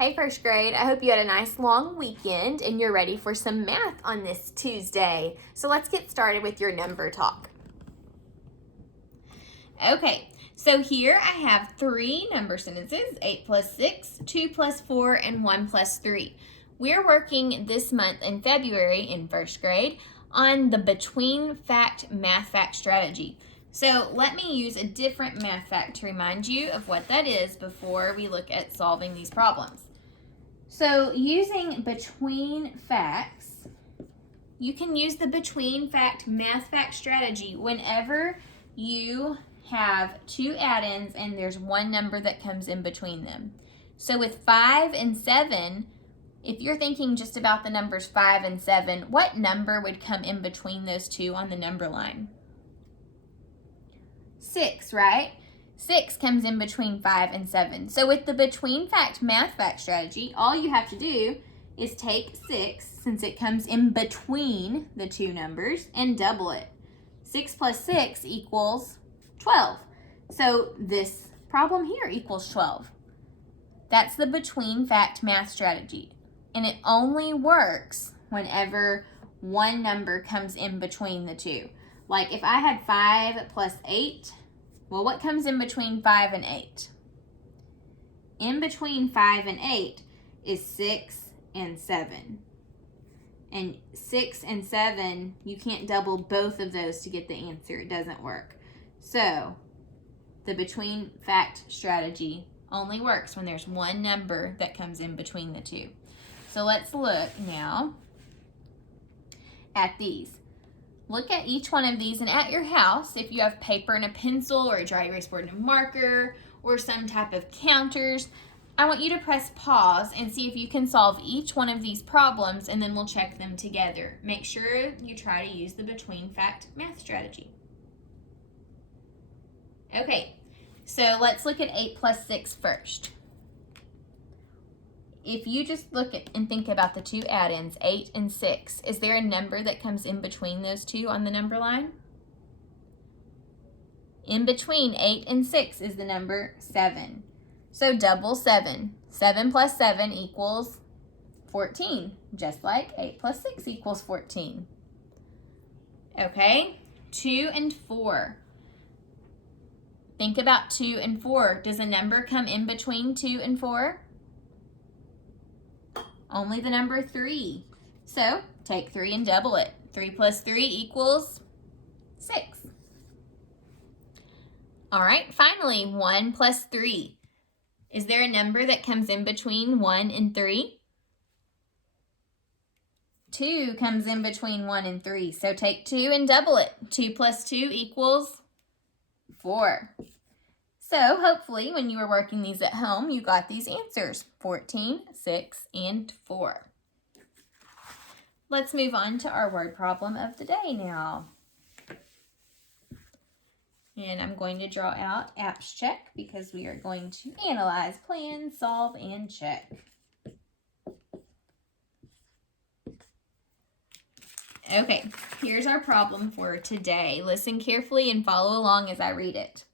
Hey first grade, I hope you had a nice long weekend and you're ready for some math on this Tuesday. So let's get started with your number talk. Okay, so here I have three number sentences, 8 plus 6, 2 plus 4, and 1 plus 3. We're working this month in February in first grade on the between fact math fact strategy. So let me use a different math fact to remind you of what that is before we look at solving these problems. So using between facts, you can use the between fact math fact strategy whenever you have two add-ins and there's one number that comes in between them. So with 5 and 7, if you're thinking just about the numbers 5 and 7, what number would come in between those two on the number line? 6, right? 6 comes in between 5 and 7. So with the between fact math fact strategy, all you have to do is take 6, since it comes in between the two numbers, and double it. 6 plus 6 equals 12. So this problem here equals 12. That's the between fact math strategy. And it only works whenever one number comes in between the two. Like if I had 5 plus 8, well, what comes in between 5 and 8? In between 5 and 8 is 6 and 7. And 6 and 7, you can't double both of those to get the answer. It doesn't work. So the between fact strategy only works when there's one number that comes in between the two. So let's look now at these. Look at each one of these, and at your house, if you have paper and a pencil or a dry erase board and a marker or some type of counters, I want you to press pause and see if you can solve each one of these problems, and then we'll check them together. Make sure you try to use the between fact math strategy. Okay, so let's look at 8 plus 6 first. If you just look at and think about the two add-ins, 8 and 6, is there a number that comes in between those two on the number line? In between 8 and 6 is the number 7. So double 7. 7 plus 7 equals 14, just like 8 plus 6 equals 14. Okay, 2 and 4. Think about 2 and 4. Does a number come in between 2 and 4? Only the number 3. So take 3 and double it. 3 plus 3 equals 6. All right, finally, 1 plus 3. Is there a number that comes in between 1 and 3? 2 comes in between 1 and 3. So take 2 and double it. 2 plus 2 equals 4. So hopefully when you were working these at home, you got these answers, 14, 6, and 4. Let's move on to our word problem of the day now. And I'm going to draw out apps check because we are going to analyze, plan, solve, and check. Okay, here's our problem for today. Listen carefully and follow along as I read it.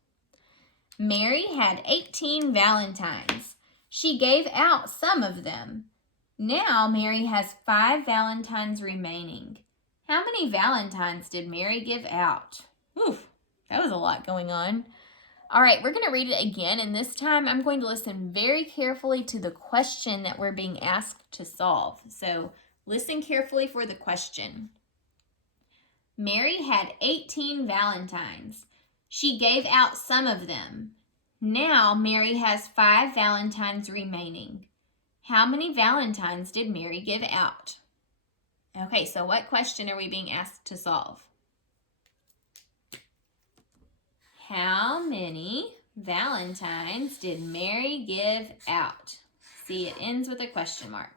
Mary had 18 Valentines. She gave out some of them. Now Mary has 5 Valentines remaining. How many Valentines did Mary give out? Oof, that was a lot going on. All right, we're going to read it again, and this time I'm going to listen very carefully to the question that we're being asked to solve. So listen carefully for the question. Mary had 18 Valentines. She gave out some of them. Now Mary has 5 Valentines remaining. How many Valentines did Mary give out? Okay, so what question are we being asked to solve? How many Valentines did Mary give out? See, it ends with a question mark.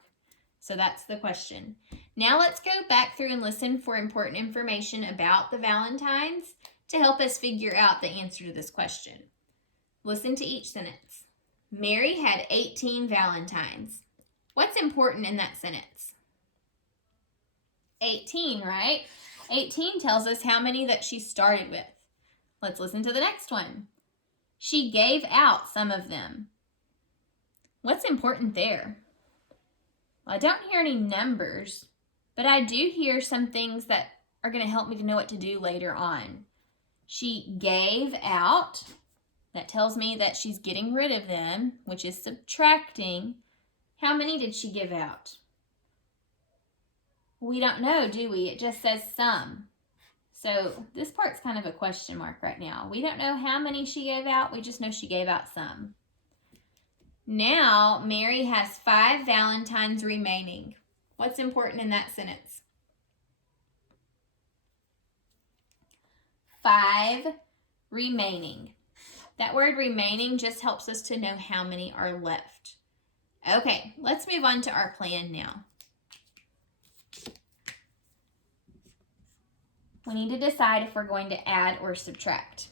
So that's the question. Now let's go back through and listen for important information about the Valentines to help us figure out the answer to this question. Listen to each sentence. Mary had 18 Valentines. What's important in that sentence? 18, right? 18 tells us how many that she started with. Let's listen to the next one. She gave out some of them. What's important there? Well, I don't hear any numbers, but I do hear some things that are going to help me to know what to do later on. She gave out. That tells me that she's getting rid of them, which is subtracting. How many did she give out? We don't know, do we? It just says some. So this part's kind of a question mark right now. We don't know how many she gave out. We just know she gave out some. Now, Mary has 5 Valentines remaining. What's important in that sentence? 5 remaining. That word remaining just helps us to know how many are left. Okay, let's move on to our plan now. We need to decide if we're going to add or subtract.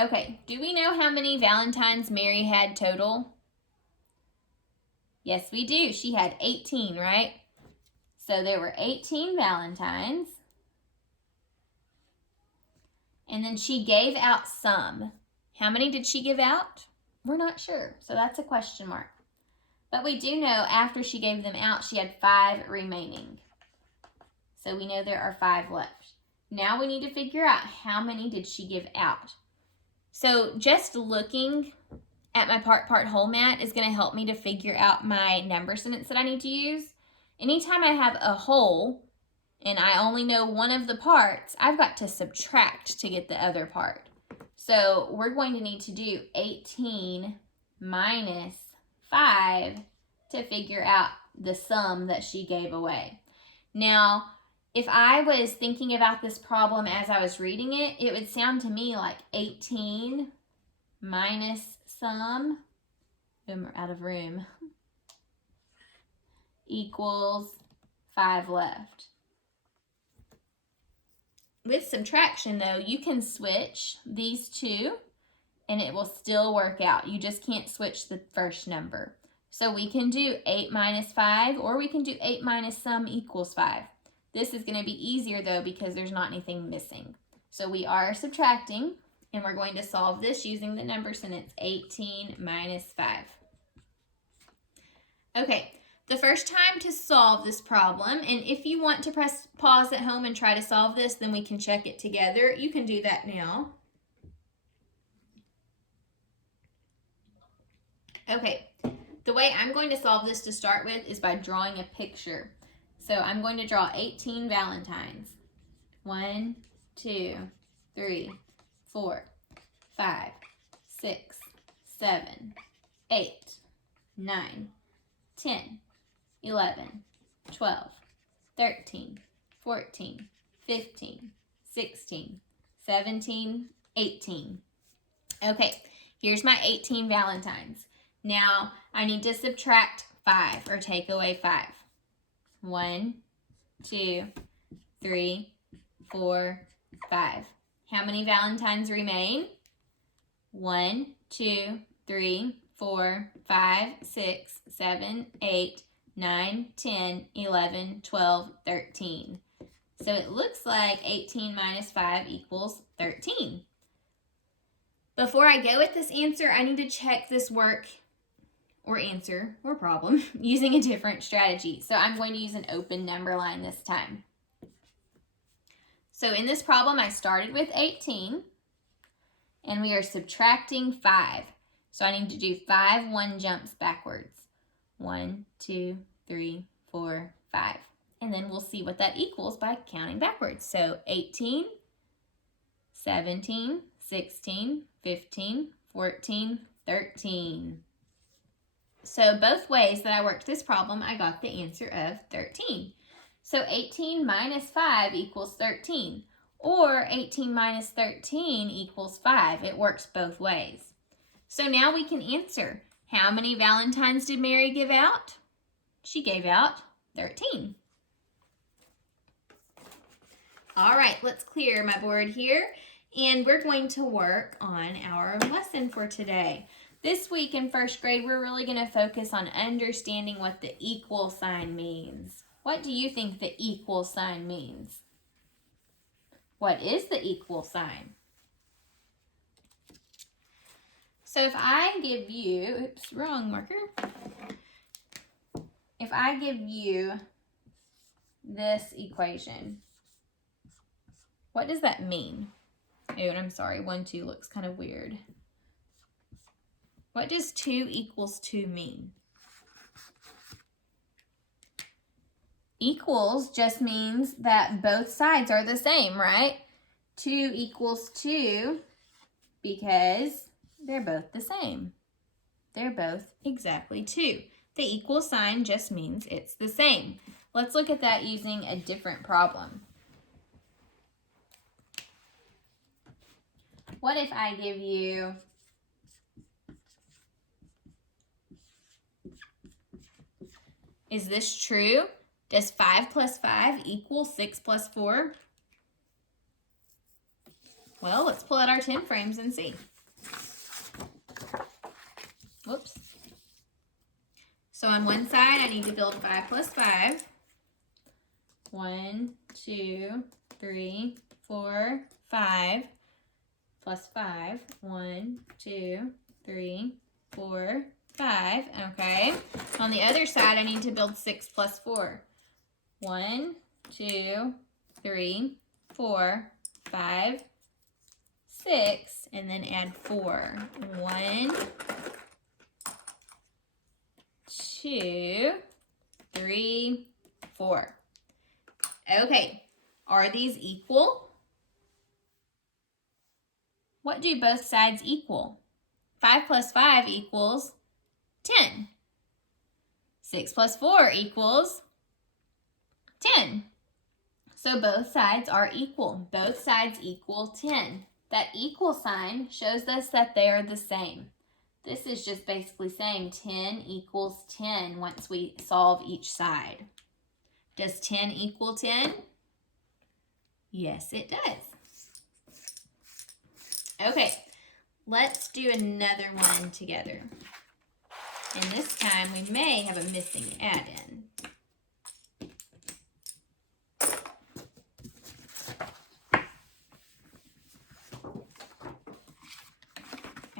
Okay, do we know how many Valentines Mary had total? Yes, we do. She had 18, right? So there were 18 Valentines. And then she gave out some. How many did she give out? We're not sure, so that's a question mark. But we do know after she gave them out, she had 5 remaining. So we know there are 5 left. Now we need to figure out how many did she give out. So just looking at my part-whole mat is going to help me to figure out my number sentence that I need to use. Anytime I have a whole and I only know one of the parts, I've got to subtract to get the other part. So we're going to need to do 18 minus 5 to figure out the sum that she gave away. Now, if I was thinking about this problem as I was reading it, it would sound to me like 18 minus sum, we're out of room, equals 5 left. With subtraction, though, you can switch these two and it will still work out. You just can't switch the first number. So we can do 8 minus 5, or we can do 8 minus sum equals 5. This is going to be easier, though, because there's not anything missing. So we are subtracting, and we're going to solve this using the number sentence 18 minus 5. Okay. The first time to solve this problem, and if you want to press pause at home and try to solve this, then we can check it together. You can do that now. Okay, the way I'm going to solve this to start with is by drawing a picture. So I'm going to draw 18 Valentines. 1, 2, 3, 4, 5, 6, 7, 8, 9, 10. 11, 12, 13, 14, 15, 16, 17, 18. Okay, here's my 18 Valentines. Now, I need to subtract 5 or take away 5. 1, 2, 3, 4, 5. How many Valentines remain? 1, 2, 3, 4, 5, 6, 7, 8, 9, 10, 11, 12, 13. So it looks like 18 minus 5 equals 13. Before I go with this answer, I need to check this work or answer or problem using a different strategy. So I'm going to use an open number line this time. So in this problem, I started with 18 and we are subtracting 5. So I need to do 5 one jumps backwards. 1, 2, 3, 4, 5. And then we'll see what that equals by counting backwards. So 18, 17, 16, 15, 14, 13. So both ways that I worked this problem, I got the answer of 13. So 18 minus 5 equals 13. Or 18 minus 13 equals 5. It works both ways. So now we can answer. How many Valentines did Mary give out? She gave out 13. All right, let's clear my board here. And we're going to work on our lesson for today. This week in first grade, we're really going to focus on understanding what the equal sign means. What do you think the equal sign means? What is the equal sign? So if I give you, oops, wrong marker. If I give you this equation, what does that mean? Oh, and I'm sorry, 1, 2 looks kind of weird. What does 2 equals 2 mean? Equals just means that both sides are the same, right? 2 equals 2 because they're both the same. They're both exactly 2. The equal sign just means it's the same. Let's look at that using a different problem. What if I give you is this true? Does 5 plus 5 equal 6 plus 4? Well, let's pull out our 10 frames and see. Whoops. So on one side, I need to build 5 plus 5. 1, 2, 3, 4, 5. Plus 5. 1, 2, 3, 4, 5. Okay. On the other side, I need to build 6 plus 4. 1, 2, 3, 4, 5, 6, and then add 4. 1, 2, 3, 4. Okay, are these equal? What do both sides equal? 5 plus 5 equals 10. 6 plus 4 equals 10. So both sides are equal. Both sides equal 10. That equal sign shows us that they are the same. This is just basically saying 10 equals 10 once we solve each side. Does 10 equal 10? Yes, it does. Okay, let's do another one together. And this time we may have a missing add-in.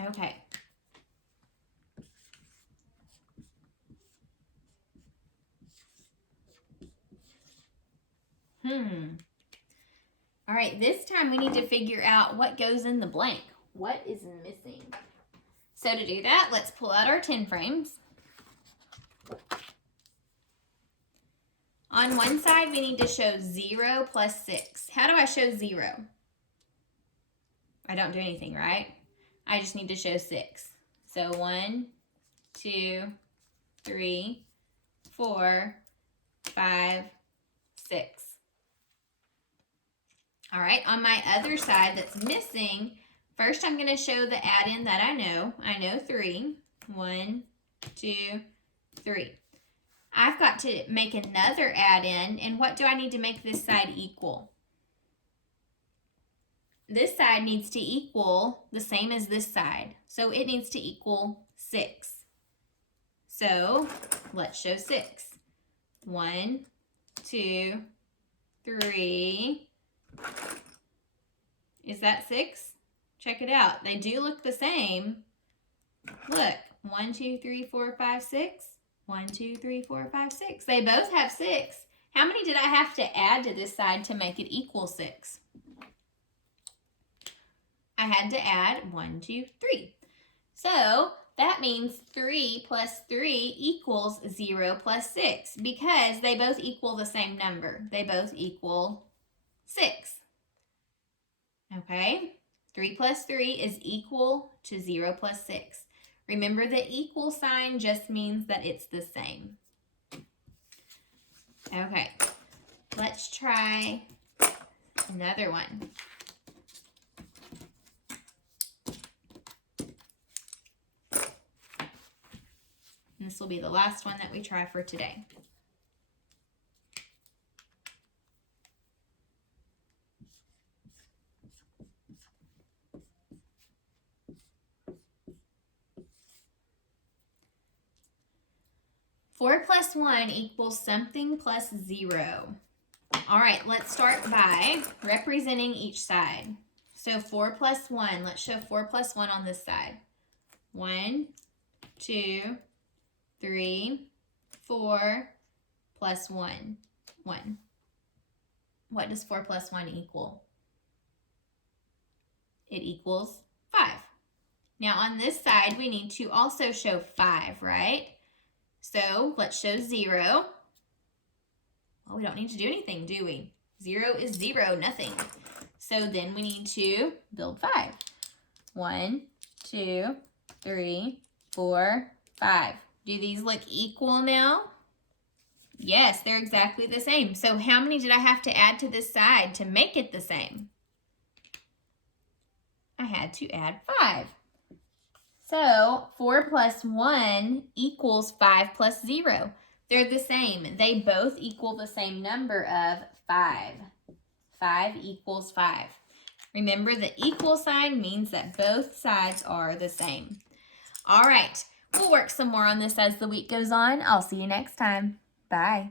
Okay. All right, this time we need to figure out what goes in the blank. What is missing? So to do that, let's pull out our 10 frames. On one side, we need to show 0 plus 6. How do I show 0? I don't do anything, right? I just need to show 6. So 1, 2, 3, 4, 5, 6. All right, on my other side that's missing, first I'm going to show the add-in that I know. I know 3. 1, 2, 3. I've got to make another add-in, and what do I need to make this side equal? This side needs to equal the same as this side, so it needs to equal 6. So let's show 6. 1, 2, 3. Is that 6? Check it out. They do look the same. Look, 1, 2, 3, 4, 5, 6. 1, 2, 3, 4, 5, 6. They both have 6. How many did I have to add to this side to make it equal 6? I had to add 1, 2, 3. So that means 3 plus 3 equals 0 plus 6 because they both equal the same number. They both equal 6. Okay, 3 plus 3 is equal to 0 plus 6. Remember, the equal sign just means that it's the same. Okay, let's try another one. And this will be the last one that we try for today. Four plus 1 equals something plus 0. All right, let's start by representing each side. So 4 plus 1, let's show 4 plus 1 on this side. 1, 2, 3, 4, plus 1, 1. What does 4 plus 1 equal? It equals 5. Now on this side, we need to also show 5, right? So let's show 0. Well, we don't need to do anything, do we? 0 is 0, nothing. So then we need to build 5. 1, 2, 3, 4, 5. Do these look equal now? Yes, they're exactly the same. So how many did I have to add to this side to make it the same? I had to add 5. So 4 plus 1 equals 5 plus 0. They're the same. They both equal the same number of 5. 5 equals 5. Remember, the equal sign means that both sides are the same. All right, we'll work some more on this as the week goes on. I'll see you next time. Bye.